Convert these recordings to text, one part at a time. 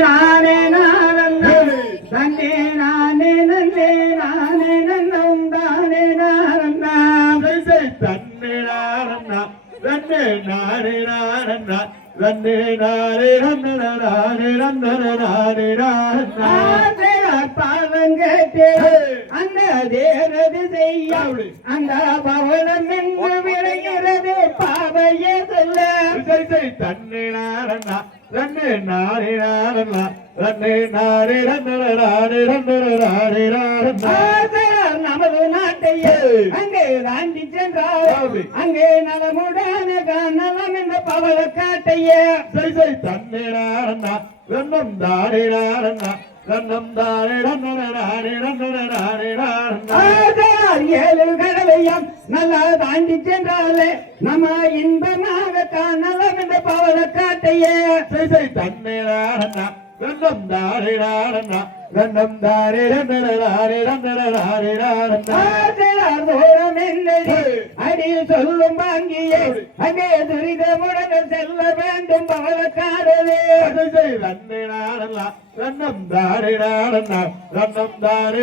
நானே நானே தன்னே நானே நன்னே நானே நன்னும் தானே நானே தன்னே நானே தன்னே நானே நானே தன்னே நானே நானே நானே நானே பாவங்கட்டே அந்த தேரது செய்ய அந்த பவனம் என்று விளைகிறது பாவையே சொல்ல தன்னே நானே தன்னே நானே நானே தன்னே நானே நானே நமது நாட்டையே அங்கே தாண்டி சென்றார் அங்கே நலமுடான நலம் என்ற பவள காட்டையே தன்னே நானே தன்னம் தானே நானே தன்னம் தானே ஏழு கடலையும் நல்லா தாண்டி சென்றாலே நம்ம இன்பமாக காணலாம் என்ற பவள காட்டையே தன்னே நானே தன்னம் தானே நானே தன்னம் தானே அடி சொல்லும் வாங்கியே அங்கே துரிதமுடன் செல்ல வேண்டும் பவளக்காரவே தன்னே நானே தன்னம் தானே நானே தன்னம் தானே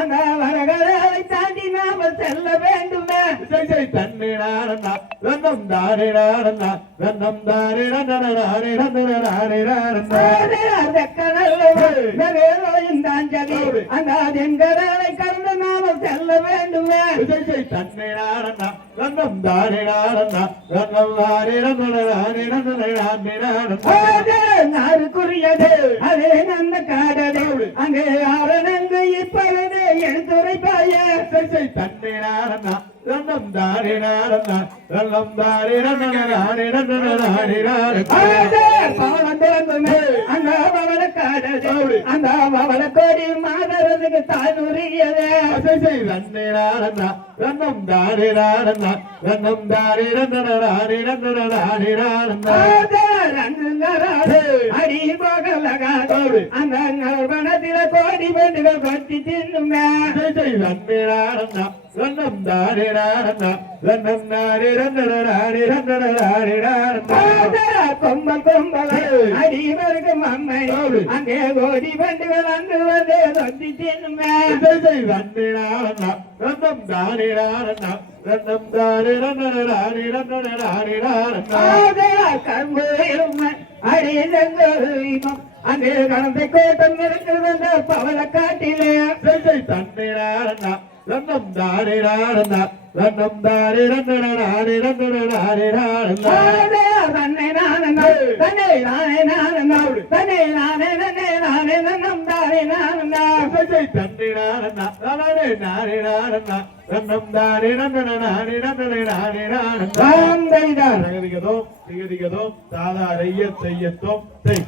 அந்த வரகளை தாண்டி நாம செல்ல வேண்டுமே தன்னே நானே தன்னம் தானே நானே தன்னம் தானே அந்த எங்களை கலந்து நாம செல்ல வேண்டுமே தன்னே நானே தன்னம் தானே நானே தன்னம் நாருக்குரியது அதே நந்த காடலே அங்கே ஆரணங்கு இப்பொழுது எடுத்துரைப்பாய தன்னே நானே தன்னம் தானே நானே தன்னம் தானே அந்த பவள காடலே அந்த பவள கோடி மாதரதுக்கு தானுரியதே தன்னே நானே தன்னம் தானே நானே தன்னம் தானே அடி போகலகாது அந்த நர்வனத்தில கோடி பெண்கள் கொத்தி தின்னுமே தன்னே நானே தன்னம் தானே நானே தன்னம் தானே கொம்பல் கொம்பல் அடிவருக்கும் அம்மை அங்கே கோடி பெண்கள் அங்கு வந்து கொத்தி தின்னுமே தன்னே நானே தன்னம் தானே நானே தன்னம் தானே அங்கே கடந்த கோட்டம் இருக்கிறது பவள காட்டிலே தன்னே நானே தன்னம் தானே நானே தன்னம் தானே தன்னை நானே தன்னை நானே நானே தன்னை நானே நானே நன்னம் தானே நானே தன்னை நானே நானே தன்னம் தானே நானே திகதிகதோம் தாதாரைய செய்யத்தோம் செய்